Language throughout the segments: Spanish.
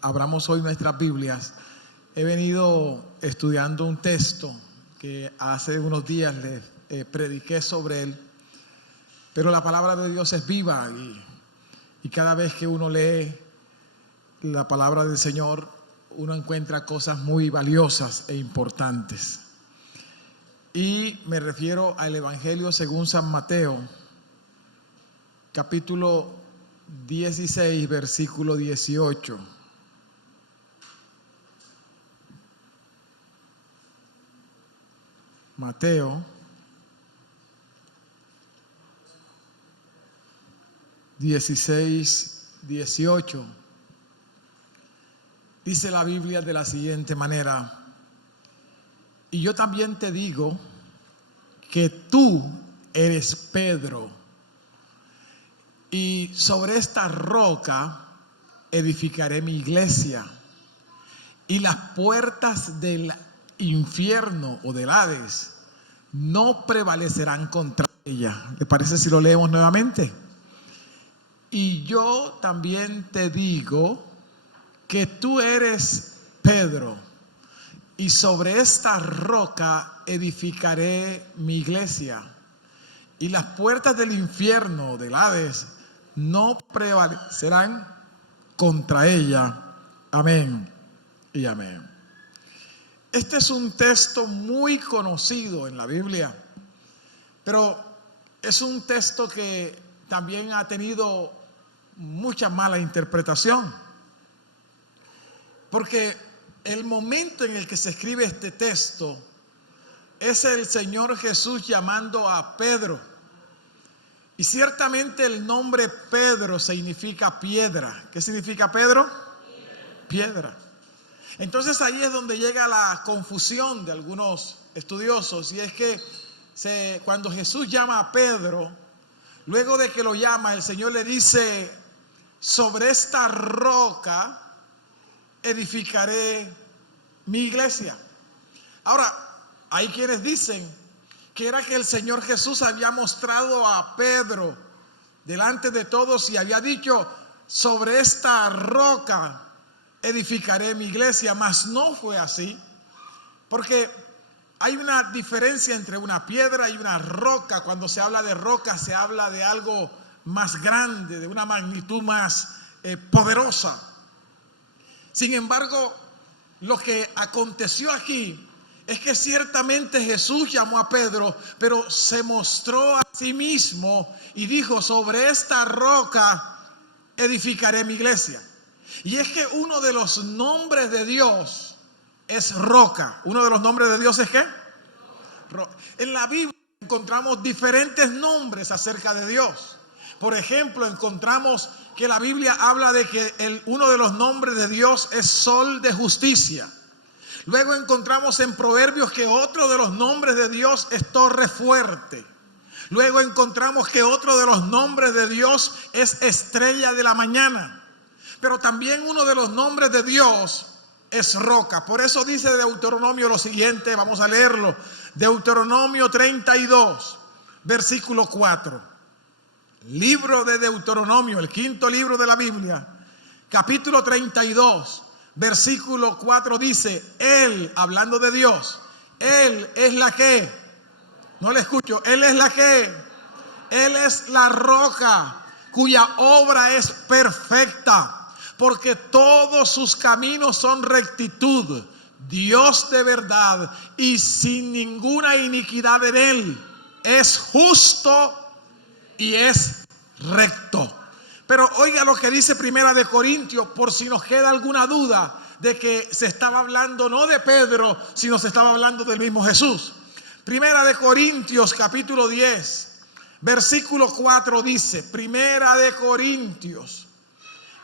Abramos hoy nuestras Biblias. He venido estudiando un texto que hace unos días les prediqué sobre él, pero la palabra de Dios es viva y cada vez que uno lee la palabra del Señor, uno encuentra cosas muy valiosas e importantes. Y me refiero al Evangelio según San Mateo, capítulo 16, versículo 18. Mateo 16, 18. Dice la Biblia de la siguiente manera: y yo también te digo que tú eres Pedro, y sobre esta roca edificaré mi iglesia, y las puertas del infierno o del Hades no prevalecerán contra ella. ¿Le parece si lo leemos nuevamente? Y yo también te digo que tú eres Pedro, y sobre esta roca edificaré mi iglesia, y las puertas del infierno, del Hades, no prevalecerán contra ella. Amén y amén. Este es un texto muy conocido en la Biblia, pero es un texto que también ha tenido mucha mala interpretación, porque el momento en el que se escribe este texto es el Señor Jesús llamando a Pedro, y ciertamente el nombre Pedro significa piedra. ¿Qué significa Pedro? Piedra. Entonces ahí es donde llega la confusión de algunos estudiosos, y es que cuando Jesús llama a Pedro, luego de que lo llama, el Señor le dice: sobre esta roca edificaré mi iglesia. Ahora, hay quienes dicen que era que el Señor Jesús había mostrado a Pedro delante de todos y había dicho: sobre esta roca edificaré mi iglesia. Mas no fue así, porque hay una diferencia entre una piedra y una roca. Cuando se habla de roca, se habla de algo más grande, de una magnitud más poderosa. Sin embargo, lo que aconteció aquí es que ciertamente Jesús llamó a Pedro, pero se mostró a sí mismo y dijo: sobre esta roca edificaré mi iglesia. Y es que uno de los nombres de Dios es roca. ¿Uno de los nombres de Dios es qué? En la Biblia encontramos diferentes nombres acerca de Dios. Por ejemplo, encontramos que la Biblia habla de que uno de los nombres de Dios es sol de justicia. Luego encontramos en Proverbios que otro de los nombres de Dios es torre fuerte. Luego encontramos que otro de los nombres de Dios es estrella de la mañana. Pero también uno de los nombres de Dios es roca. Por eso dice Deuteronomio lo siguiente, vamos a leerlo. Deuteronomio 32, versículo 4. Libro de Deuteronomio, el quinto libro de la Biblia, capítulo 32, versículo 4 dice: Él, hablando de Dios, Él es la que, no le escucho, Él es la que, Él es la roca cuya obra es perfecta, porque todos sus caminos son rectitud, Dios de verdad y sin ninguna iniquidad en él, es justo y es recto. Pero oiga lo que dice Primera de Corintios, por si nos queda alguna duda de que se estaba hablando no de Pedro, sino se estaba hablando del mismo Jesús. Primera de Corintios capítulo 10, versículo 4 dice, Primera de Corintios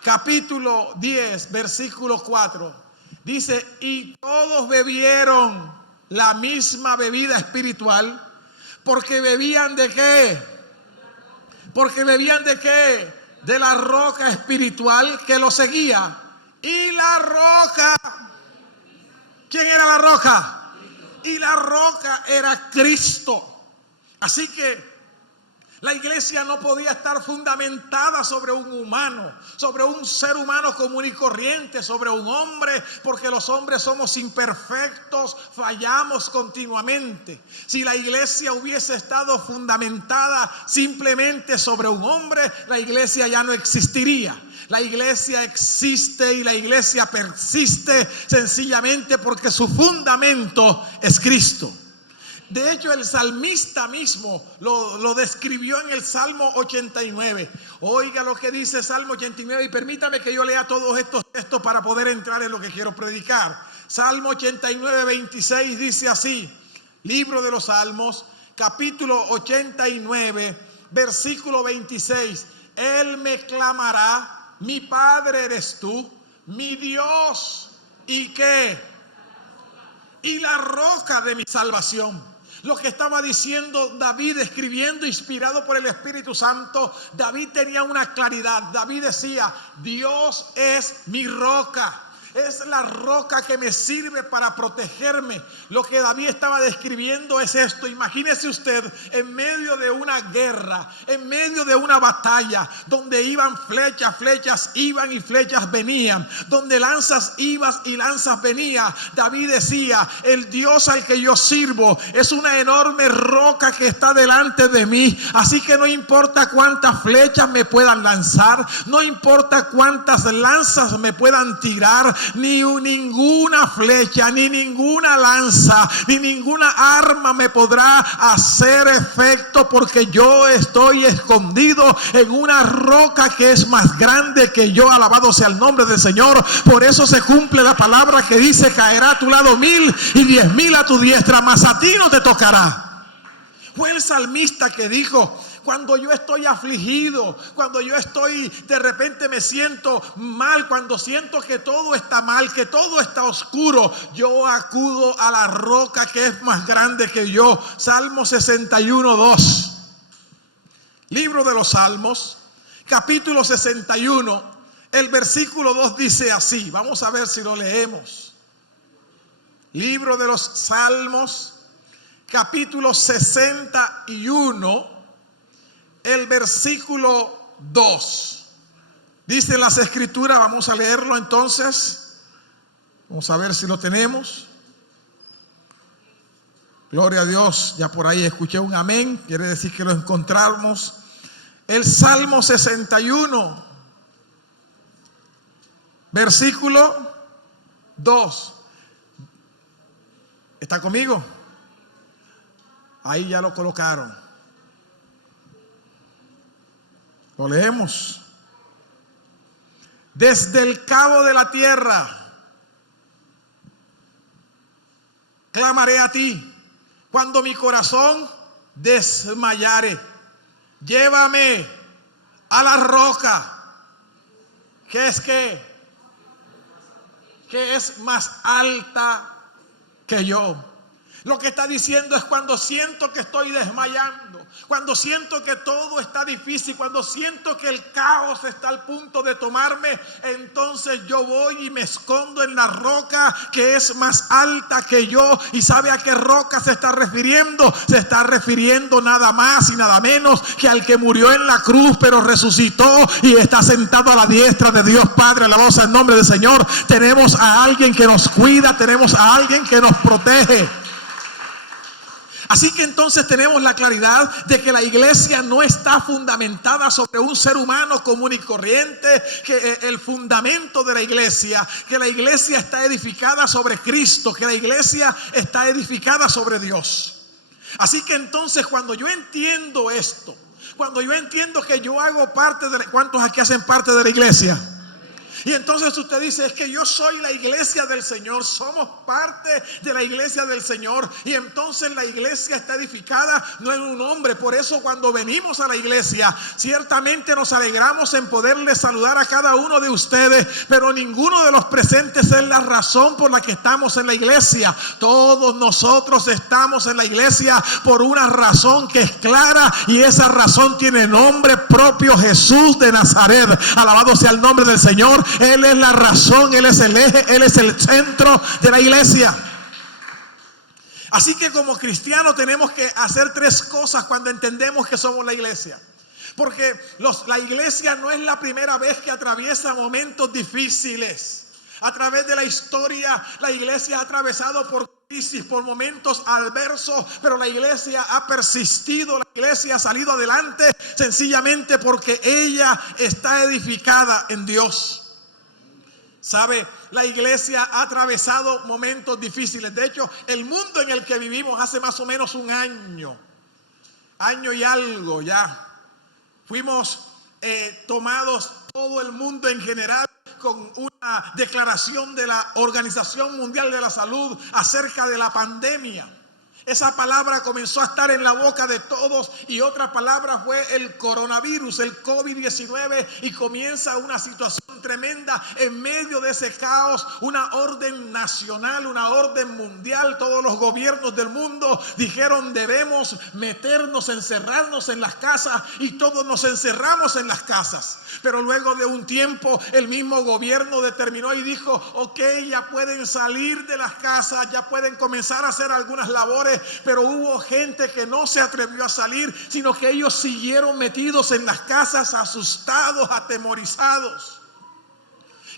capítulo 10, versículo 4, dice: y todos bebieron la misma bebida espiritual, porque bebían ¿de qué? Porque bebían ¿de qué? De la roca espiritual que los seguía. Y la roca, ¿quién era la roca? Y la roca era Cristo. Así que La iglesia no podía estar fundamentada sobre un humano, sobre un ser humano común y corriente, sobre un hombre, porque los hombres somos imperfectos, fallamos continuamente. Si la iglesia hubiese estado fundamentada simplemente sobre un hombre, la iglesia ya no existiría. La iglesia existe y la iglesia persiste sencillamente porque su fundamento es Cristo. De hecho, el salmista mismo lo describió en el Salmo 89. Oiga lo que dice Salmo 89 y permítame que yo lea todos estos textos para poder entrar en lo que quiero predicar. Salmo 89, 26 dice así, libro de los Salmos, capítulo 89, versículo 26. Él me clamará, mi Padre eres tú, mi Dios, ¿y qué? Y la roca de mi salvación. Lo que estaba diciendo David, escribiendo, inspirado por el Espíritu Santo, David tenía una claridad. David decía, Dios es mi roca. Es la roca que me sirve para protegerme. Lo que David estaba describiendo es esto. Imagínese usted en medio de una guerra, en medio de una batalla, donde iban flechas, flechas iban y flechas venían, donde lanzas iban y lanzas venían. David decía, el Dios al que yo sirvo es una enorme roca que está delante de mí. Así que no importa cuántas flechas me puedan lanzar, no importa cuántas lanzas me puedan tirar, ni ninguna flecha, ni ninguna lanza, ni ninguna arma me podrá hacer efecto, porque yo estoy escondido en una roca que es más grande que yo. Alabado sea el nombre del Señor. Por eso se cumple la palabra que dice, caerá a tu lado 1000 y 10.000 a tu diestra, mas a ti no te tocará. Fue el salmista que dijo, cuando yo estoy afligido, cuando yo estoy, de repente me siento mal, cuando siento que todo está mal, que todo está oscuro, yo acudo a la roca que es más grande que yo. Salmo 61, 2. Libro de los Salmos, capítulo 61, el versículo 2 dice así. Vamos a ver si lo leemos. Libro de los Salmos, capítulo 61, el versículo 2. Dice las escrituras, vamos a leerlo entonces. Vamos a ver si lo tenemos. Gloria a Dios, ya por ahí escuché un amén, quiere decir que lo encontramos. El Salmo 61, versículo 2. ¿Está conmigo? Ahí ya lo colocaron. Lo leemos. Desde el cabo de la tierra clamaré a ti cuando mi corazón desmayare. Llévame a la roca que es más alta que yo. Lo que está diciendo es, cuando siento que estoy desmayando, cuando siento que todo está difícil, cuando siento que el caos está al punto de tomarme, entonces yo voy y me escondo en la roca que es más alta que yo. ¿Y sabe a qué roca se está refiriendo? Se está refiriendo nada más y nada menos que al que murió en la cruz, pero resucitó y está sentado a la diestra de Dios Padre. Alabado sea el nombre del Señor. Tenemos a alguien que nos cuida, tenemos a alguien que nos protege. Así que entonces tenemos la claridad de que la iglesia no está fundamentada sobre un ser humano común y corriente, que el fundamento de la iglesia, que la iglesia está edificada sobre Cristo, que la iglesia está edificada sobre Dios. Así que entonces, cuando yo entiendo esto, cuando yo entiendo que yo hago parte de... ¿Cuántos aquí hacen parte de la iglesia? Y entonces usted dice, es que yo soy la iglesia del Señor, somos parte de la iglesia del Señor. Y entonces la iglesia está edificada no en un hombre. Por eso cuando venimos a la iglesia, ciertamente nos alegramos en poderle saludar a cada uno de ustedes, pero ninguno de los presentes es la razón por la que estamos en la iglesia. Todos nosotros estamos en la iglesia por una razón que es clara, y esa razón tiene nombre propio: Jesús de Nazaret. Alabado sea el nombre del Señor. Él es la razón, Él es el eje, Él es el centro de la iglesia. Así que como cristianos tenemos que hacer 3 cosas cuando entendemos que somos la iglesia. Porque la iglesia no es la primera vez que atraviesa momentos difíciles. A través de la historia, la iglesia ha atravesado por crisis, por momentos adversos, pero la iglesia ha persistido, la iglesia ha salido adelante sencillamente porque ella está edificada en Dios. ¿Sabe? La iglesia ha atravesado momentos difíciles. De hecho, el mundo en el que vivimos hace más o menos un año y algo ya, fuimos tomados todo el mundo en general con una declaración de la Organización Mundial de la Salud acerca de la pandemia. Esa palabra comenzó a estar en la boca de todos y otra palabra fue el coronavirus, el COVID-19, y comienza una situación tremenda en medio de ese caos, una orden nacional, una orden mundial. Todos los gobiernos del mundo dijeron debemos meternos, encerrarnos en las casas, y todos nos encerramos en las casas. Pero luego de un tiempo el mismo gobierno determinó y dijo, ok, ya pueden salir de las casas, ya pueden comenzar a hacer algunas labores. Pero hubo gente que no se atrevió a salir, sino que ellos siguieron metidos en las casas, asustados, atemorizados.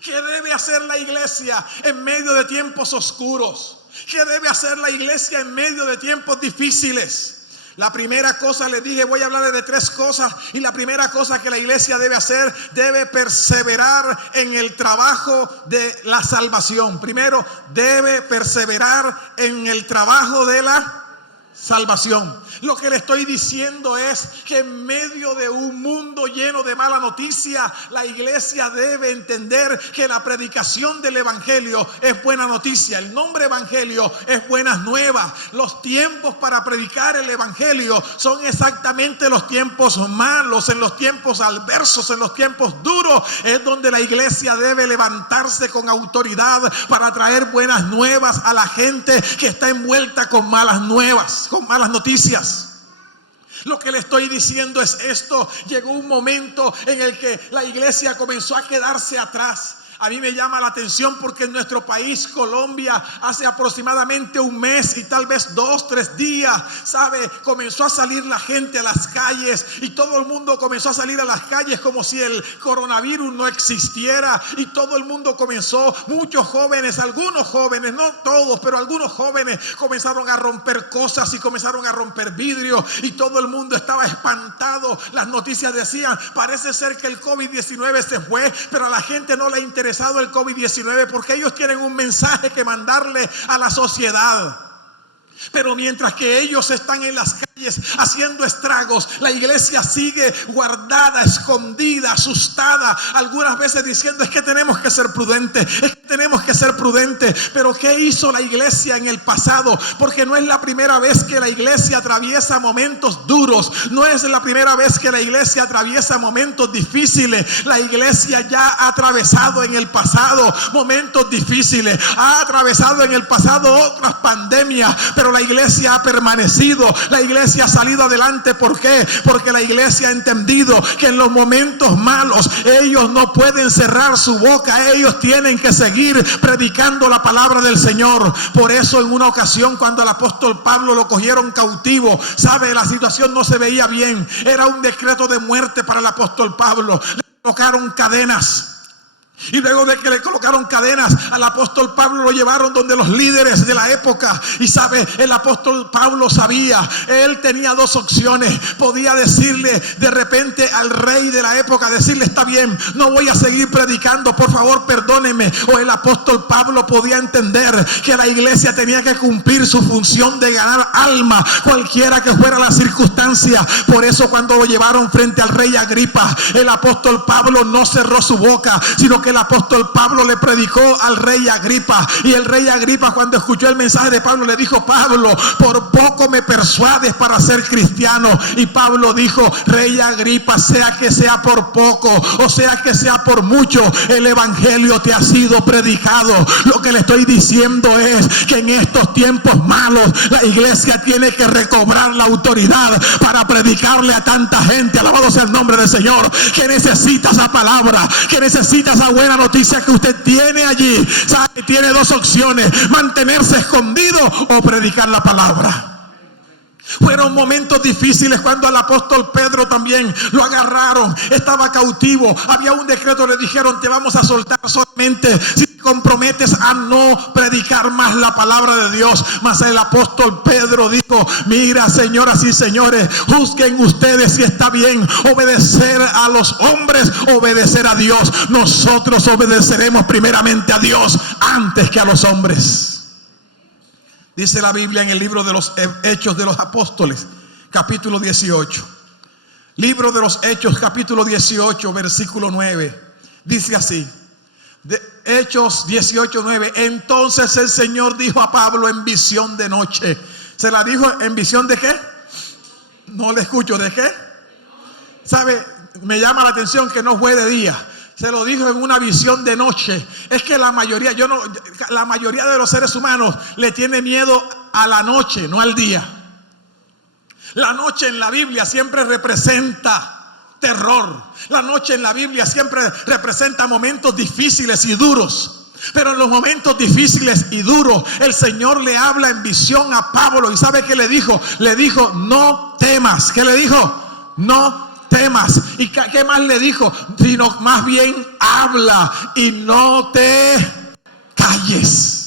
¿Qué debe hacer la iglesia en medio de tiempos oscuros? ¿Qué debe hacer la iglesia en medio de tiempos difíciles? La primera cosa, les dije, voy a hablar de 3 cosas. Y la primera cosa que la iglesia debe hacer, debe perseverar en el trabajo de la salvación. Primero, debe perseverar en el trabajo de la salvación. Lo que le estoy diciendo es que en medio de un mundo lleno de mala noticia, la iglesia debe entender que la predicación del evangelio es buena noticia. El nombre evangelio es buenas nuevas. Los tiempos para predicar el evangelio son exactamente los tiempos malos, en los tiempos adversos, en los tiempos duros. Es donde la iglesia debe levantarse con autoridad para traer buenas nuevas a la gente que está envuelta con malas nuevas, con malas noticias. Lo que le estoy diciendo es esto: llegó un momento en el que la iglesia comenzó a quedarse atrás. A mí me llama la atención porque en nuestro país, Colombia, hace aproximadamente un mes y tal vez 2, 3 días, ¿sabe? Comenzó a salir la gente a las calles y todo el mundo comenzó a salir a las calles como si el coronavirus no existiera, y todo el mundo comenzó, muchos jóvenes, algunos jóvenes, no todos, pero algunos jóvenes comenzaron a romper cosas y comenzaron a romper vidrio, y todo el mundo estaba espantado. Las noticias decían, parece ser que el COVID-19 se fue, pero a la gente no le interesa el COVID-19 porque ellos tienen un mensaje que mandarle a la sociedad. Pero mientras que ellos están en las calles haciendo estragos, la iglesia sigue guardada, escondida, asustada, algunas veces diciendo es que tenemos que ser prudentes, es que tenemos que ser prudentes. Pero ¿qué hizo la iglesia en el pasado? Porque no es la primera vez que la iglesia atraviesa momentos duros, no es la primera vez que la iglesia atraviesa momentos difíciles. La iglesia ya ha atravesado en el pasado momentos difíciles, ha atravesado en el pasado otras pandemias, pero la iglesia ha permanecido, la iglesia ha salido adelante. ¿Por qué? Porque la iglesia ha entendido que en los momentos malos ellos no pueden cerrar su boca, ellos tienen que seguir predicando la palabra del Señor. Por eso en una ocasión, cuando al apóstol Pablo lo cogieron cautivo, sabe, la situación no se veía bien, era un decreto de muerte para el apóstol Pablo. Le colocaron cadenas. Y luego de que le colocaron cadenas al apóstol Pablo, lo llevaron donde los líderes de la época. Y sabe, el apóstol Pablo sabía, él tenía 2 opciones. Podía decirle de repente al rey de la época, decirle, está bien, no voy a seguir predicando, por favor perdóneme. O el apóstol Pablo podía entender que la iglesia tenía que cumplir su función de ganar alma, cualquiera que fuera la circunstancia. Por eso cuando lo llevaron frente al rey Agripa, el apóstol Pablo no cerró su boca, sino que el apóstol Pablo le predicó al rey Agripa. Y el rey Agripa, cuando escuchó el mensaje de Pablo, le dijo, Pablo, por poco me persuades para ser cristiano. Y Pablo dijo, rey Agripa, sea que sea por poco o sea que sea por mucho, el evangelio te ha sido predicado. Lo que le estoy diciendo es que en estos tiempos malos la iglesia tiene que recobrar la autoridad para predicarle a tanta gente, alabado sea el nombre del Señor, que necesita esa palabra, que necesita esa buena noticia que usted tiene allí, sabe, tiene dos opciones: mantenerse escondido o predicar la palabra. Fueron momentos difíciles cuando al apóstol Pedro también lo agarraron, estaba cautivo, había un decreto, le dijeron: te vamos a soltar solamente si te comprometes a no predicar más la palabra de Dios. Mas el apóstol Pedro dijo: mira, señoras y señores, juzguen ustedes si está bien obedecer a los hombres, obedecer a Dios. Nosotros obedeceremos primeramente a Dios antes que a los hombres. Dice la Biblia en el libro de los Hechos de los Apóstoles, capítulo 18. Libro de los Hechos, capítulo 18, versículo 9. Dice así, Hechos 18, 9. Entonces el Señor dijo a Pablo en visión de noche. ¿Se la dijo en visión de qué? No le escucho, ¿de qué? ¿Sabe? Me llama la atención que no fue de día. Se lo dijo en una visión de noche. Es que la mayoría de los seres humanos le tiene miedo a la noche, no al día. La noche en la Biblia siempre representa terror. La noche en la Biblia siempre representa momentos difíciles y duros. Pero en los momentos difíciles y duros, el Señor le habla en visión a Pablo. ¿Y sabe qué le dijo? Le dijo: no temas. ¿Qué le dijo? No temas. ¿Y qué más le dijo? Sino más bien habla y no te calles.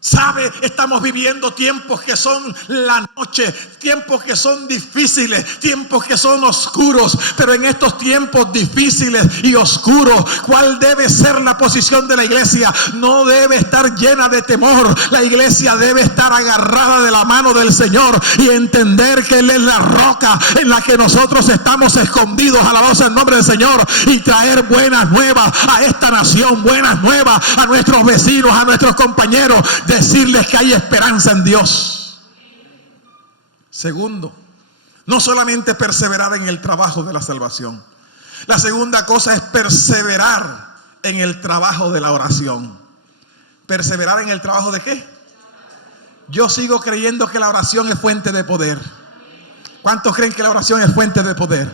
¿Sabe? Estamos viviendo tiempos que son la noche, tiempos que son difíciles, tiempos que son oscuros. Pero en estos tiempos difíciles y oscuros, ¿cuál debe ser la posición de la iglesia? No debe estar llena de temor. La iglesia debe estar agarrada de la mano del Señor y entender que Él es la roca en la que nosotros estamos escondidos. Alabados el nombre del Señor. Y traer buenas nuevas a esta nación, buenas nuevas a nuestros vecinos, a nuestros compañeros. Decirles que hay esperanza en Dios. Segundo, no solamente perseverar en el trabajo de la salvación. La segunda cosa es perseverar en el trabajo de la oración. ¿Perseverar en el trabajo de qué? Yo sigo creyendo que la oración es fuente de poder. ¿Cuántos creen que la oración es fuente de poder?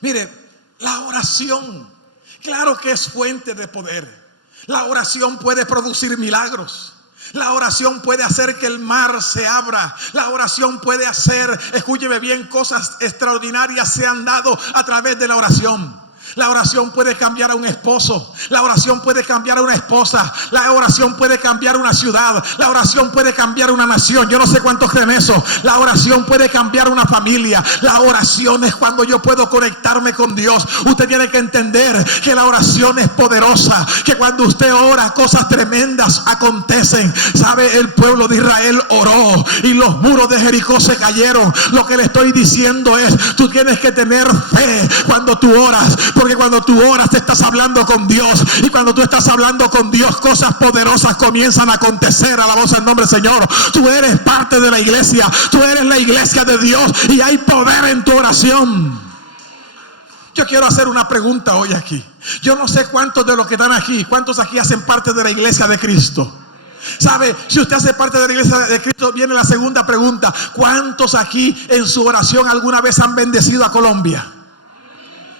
Mire, la oración, claro que es fuente de poder. La oración puede producir milagros. La oración puede hacer que el mar se abra. La oración puede hacer, escúcheme bien, cosas extraordinarias se han dado a través de la oración. La oración puede cambiar a un esposo. La oración puede cambiar a una esposa. La oración puede cambiar una ciudad. La oración puede cambiar una nación. Yo no sé cuántos creen eso. La oración puede cambiar una familia. La oración es cuando yo puedo conectarme con Dios. Usted tiene que entender que la oración es poderosa. Que cuando usted ora, cosas tremendas acontecen. ¿Sabe? El pueblo de Israel oró y los muros de Jericó se cayeron. Lo que le estoy diciendo es: tú tienes que tener fe cuando tú oras. Porque cuando tú oras te estás hablando con Dios. Y cuando tú estás hablando con Dios, cosas poderosas comienzan a acontecer. Alabado sea el nombre del Señor. Tú eres parte de la iglesia. Tú eres la iglesia de Dios. Y hay poder en tu oración. Yo quiero hacer una pregunta hoy aquí. Yo no sé cuántos de los que están aquí, cuántos aquí hacen parte de la iglesia de Cristo. ¿Sabe? Si usted hace parte de la iglesia de Cristo, viene la segunda pregunta. ¿Cuántos aquí en su oración alguna vez han bendecido a Colombia?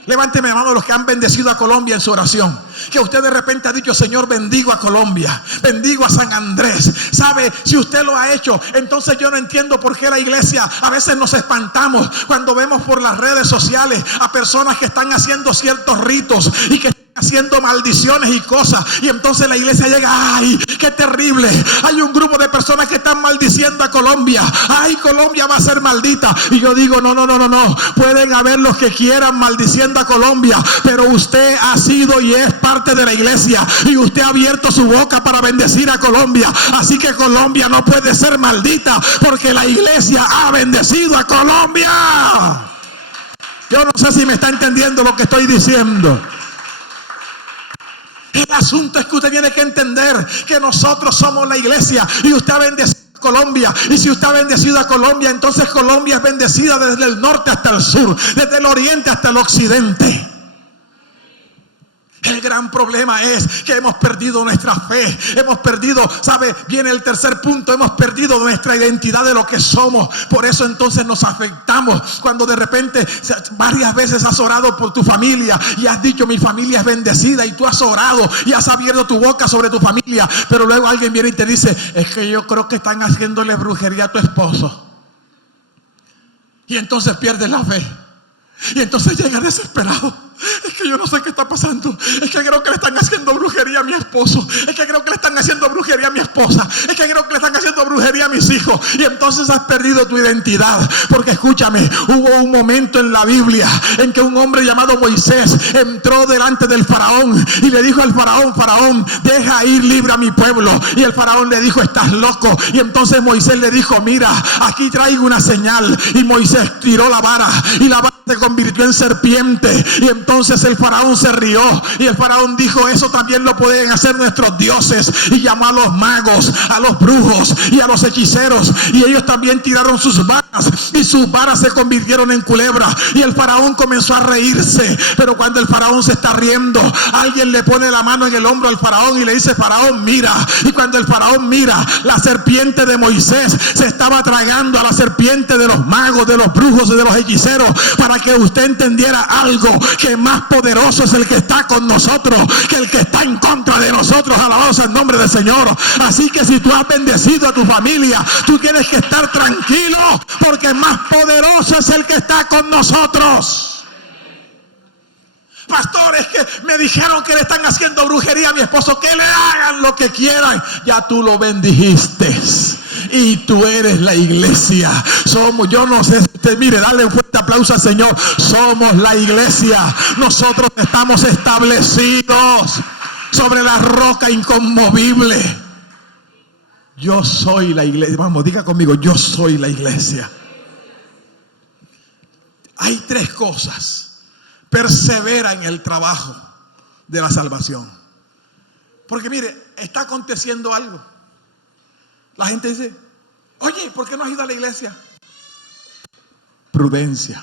Levánteme la mano los que han bendecido a Colombia en su oración. Que usted de repente ha dicho: Señor, bendigo a Colombia, bendigo a San Andrés. ¿Sabe? Si usted lo ha hecho, entonces yo no entiendo por qué la iglesia a veces nos espantamos cuando vemos por las redes sociales a personas que están haciendo ciertos ritos y que haciendo maldiciones y cosas, y entonces la iglesia llega: ay, qué terrible, hay un grupo de personas que están maldiciendo a Colombia, ay, Colombia va a ser maldita. Y yo digo: no, pueden haber los que quieran maldiciendo a Colombia, pero usted ha sido y es parte de la iglesia, y usted ha abierto su boca para bendecir a Colombia. Así que Colombia no puede ser maldita, porque la iglesia ha bendecido a Colombia. Yo no sé si me está entendiendo lo que estoy diciendo. El asunto es que usted tiene que entender que nosotros somos la iglesia y usted ha bendecido a Colombia. Y si usted ha bendecido a Colombia, entonces Colombia es bendecida desde el norte hasta el sur, desde el oriente hasta el occidente. El gran problema es que hemos perdido nuestra fe. Hemos perdido, ¿sabe? Viene el tercer punto. Hemos perdido nuestra identidad de lo que somos. Por eso entonces nos afectamos. Cuando de repente varias veces has orado por tu familia y has dicho: mi familia es bendecida, y tú has orado y has abierto tu boca sobre tu familia, pero luego alguien viene y te dice: es que yo creo que están haciéndole brujería a tu esposo. Y entonces pierdes la fe. Y entonces llegas desesperado. Es que yo no sé qué está pasando. Es que creo que le están haciendo brujería a mi esposo. Es que creo que le están haciendo brujería a mi esposa. Es que creo que le están haciendo brujería a mis hijos. Y entonces has perdido tu identidad. Porque escúchame, hubo un momento en la Biblia en que un hombre llamado Moisés entró delante del faraón y le dijo al faraón: faraón, deja ir libre a mi pueblo. Y el faraón le dijo: estás loco. Y entonces Moisés le dijo: mira, aquí traigo una señal. Y Moisés tiró la vara, y la vara se convirtió en serpiente. Y entonces el faraón se rió, y el faraón dijo: eso también lo pueden hacer nuestros dioses. Y llamó a los magos, a los brujos y a los hechiceros, y ellos también tiraron sus varas, y sus varas se convirtieron en culebras. Y el faraón comenzó a reírse. Pero cuando el faraón se está riendo, alguien le pone la mano en el hombro al faraón y le dice: faraón, mira. Y cuando el faraón mira, la serpiente de Moisés se estaba tragando a la serpiente de los magos, de los brujos y de los hechiceros, para que usted entendiera algo: que más poderoso es el que está con nosotros que el que está en contra de nosotros. Alabado sea el nombre del Señor. Así que si tú has bendecido a tu familia, tú tienes que estar tranquilo, porque más poderoso es el que está con nosotros. Pastores, que me dijeron que le están haciendo brujería a mi esposo. Que le hagan lo que quieran. Ya tú lo bendijiste. Y tú eres la iglesia. Somos, yo no sé si usted, mire, dale un fuerte aplauso al Señor. Somos la iglesia. Nosotros estamos establecidos sobre la roca inconmovible. Yo soy la iglesia. Vamos, diga conmigo: yo soy la iglesia. Hay tres cosas. Persevera en el trabajo de la salvación. Porque mire, está aconteciendo algo. La gente dice: oye, ¿por qué no has ido a la iglesia? Prudencia.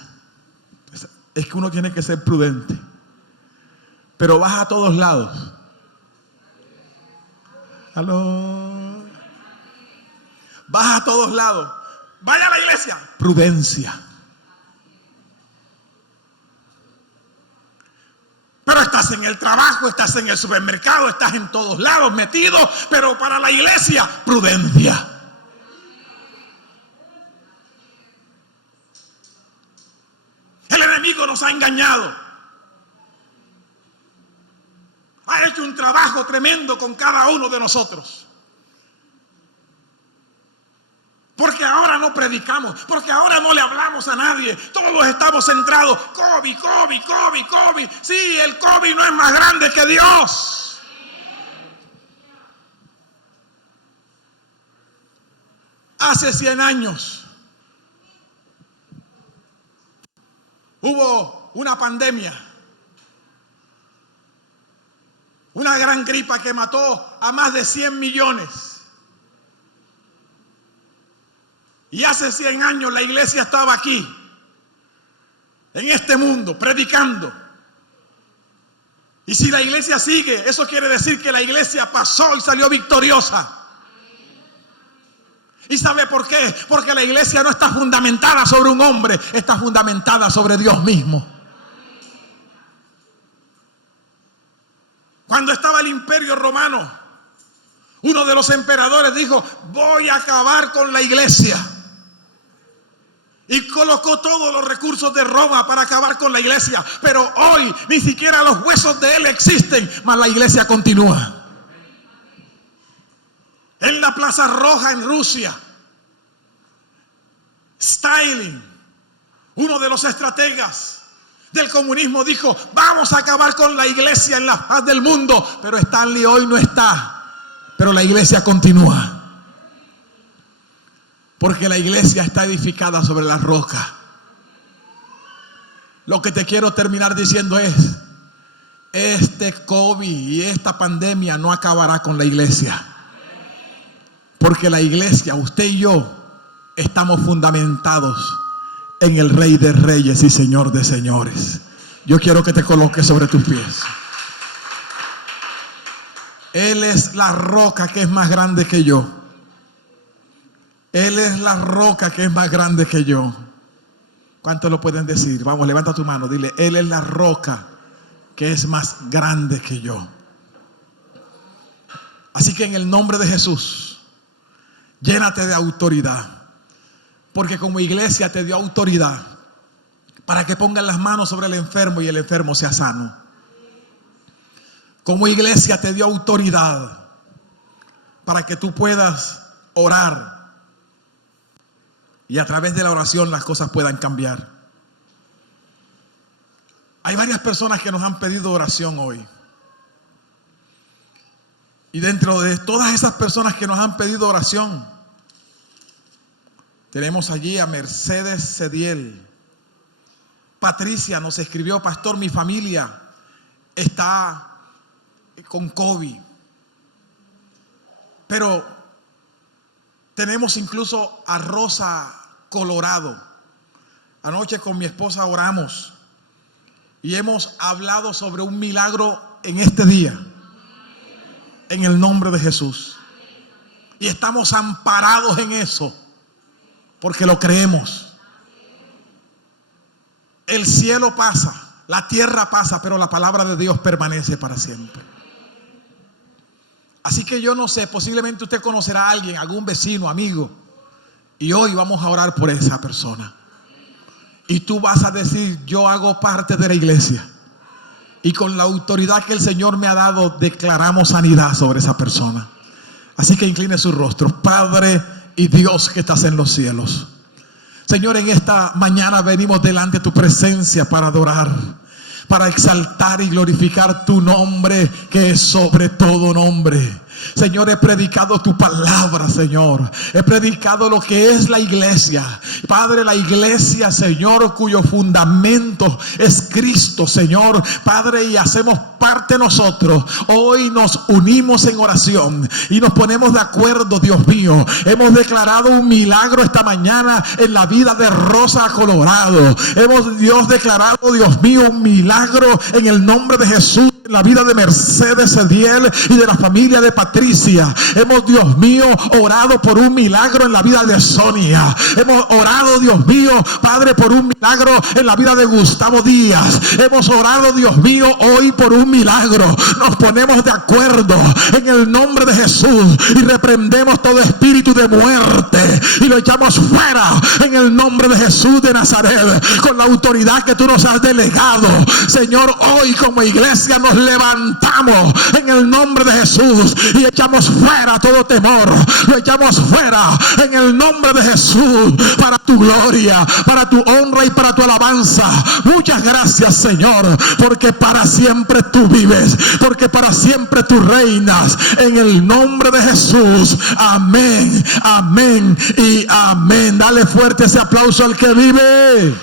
Es que uno tiene que ser prudente. Pero vas a todos lados. ¿Aló? Vas a todos lados. Vaya a la iglesia. Prudencia. Pero estás en el trabajo, estás en el supermercado, estás en todos lados metido. Pero para la iglesia, prudencia. El enemigo nos ha engañado. Ha hecho un trabajo tremendo con cada uno de nosotros. Porque ahora no predicamos, porque ahora no le hablamos a nadie. Todos estamos centrados. COVID, COVID, COVID, COVID. Sí, el COVID no es más grande que Dios. Hace 100 años hubo una pandemia, una gran gripa que mató a más de 100 millones. Y hace 100 años la iglesia estaba aquí, en este mundo, predicando. Y si la iglesia sigue, eso quiere decir que la iglesia pasó y salió victoriosa. ¿Y sabe por qué? Porque la iglesia no está fundamentada sobre un hombre, está fundamentada sobre Dios mismo. Cuando estaba el Imperio Romano, uno de los emperadores dijo: voy a acabar con la iglesia. Y colocó todos los recursos de Roma para acabar con la iglesia. Pero hoy ni siquiera los huesos de él existen, mas la iglesia continúa. En la Plaza Roja en Rusia, Stalin, uno de los estrategas del comunismo, dijo: vamos a acabar con la iglesia en la faz del mundo. Pero Stanley hoy no está, pero la iglesia continúa. Porque la iglesia está edificada sobre la roca. Lo que te quiero terminar diciendo es: este COVID y esta pandemia no acabará con la iglesia. Porque la iglesia, usted y yo, estamos fundamentados en el Rey de Reyes y Señor de Señores. Yo quiero que te coloques sobre tus pies. Él es la roca que es más grande que yo. Él es la roca que es más grande que yo. ¿Cuántos lo pueden decir? Vamos, levanta tu mano, dile: Él es la roca que es más grande que yo. Así que en el nombre de Jesús, llénate de autoridad, porque como iglesia te dio autoridad para que pongan las manos sobre el enfermo y el enfermo sea sano. Como iglesia te dio autoridad para que tú puedas orar y a través de la oración las cosas puedan cambiar. Hay varias personas que nos han pedido oración hoy. Y dentro de todas esas personas que nos han pedido oración, tenemos allí a Mercedes Cediel. Patricia nos escribió: pastor, mi familia está con COVID. Pero tenemos incluso a Rosa Colorado. Anoche con mi esposa oramos y hemos hablado sobre un milagro en este día, en el nombre de Jesús. Y estamos amparados en eso porque lo creemos. El cielo pasa, la tierra pasa, pero la palabra de Dios permanece para siempre. Así que yo no sé, posiblemente usted conocerá a alguien, algún vecino, amigo, y hoy vamos a orar por esa persona. Y tú vas a decir: yo hago parte de la iglesia, y con la autoridad que el Señor me ha dado declaramos sanidad sobre esa persona. Así que incline su rostro. Padre y Dios que estás en los cielos, Señor, en esta mañana venimos delante de tu presencia para adorar, para exaltar y glorificar tu nombre, que es sobre todo nombre. Señor, he predicado tu palabra, Señor. He predicado lo que es la iglesia. Padre, la iglesia, Señor, cuyo fundamento es Cristo, Señor. Padre, y hacemos parte nosotros. Hoy nos unimos en oración y nos ponemos de acuerdo, Dios mío. Hemos declarado un milagro esta mañana en la vida de Rosa Colorado. Hemos, Dios, declarado, Dios mío, un milagro en el nombre de Jesús en la vida de Mercedes Cediel y de la familia de Patricia. Hemos, Dios mío, orado por un milagro en la vida de Sonia. Hemos orado, Dios mío, Padre, por un milagro en la vida de Gustavo Díaz. Hemos orado, Dios mío, hoy por un milagro. Nos ponemos de acuerdo en el nombre de Jesús y reprendemos todo espíritu de muerte y lo echamos fuera en el nombre de Jesús de Nazaret, con la autoridad que tú nos has delegado. Señor, hoy como iglesia nos levantamos en el nombre de Jesús y echamos fuera todo temor. Lo echamos fuera en el nombre de Jesús, para tu gloria, para tu honra y para tu alabanza. Muchas gracias, Señor, porque para siempre tú vives, porque para siempre tú reinas, en el nombre de Jesús. Amén, amén y amén. Dale fuerte ese aplauso al que vive.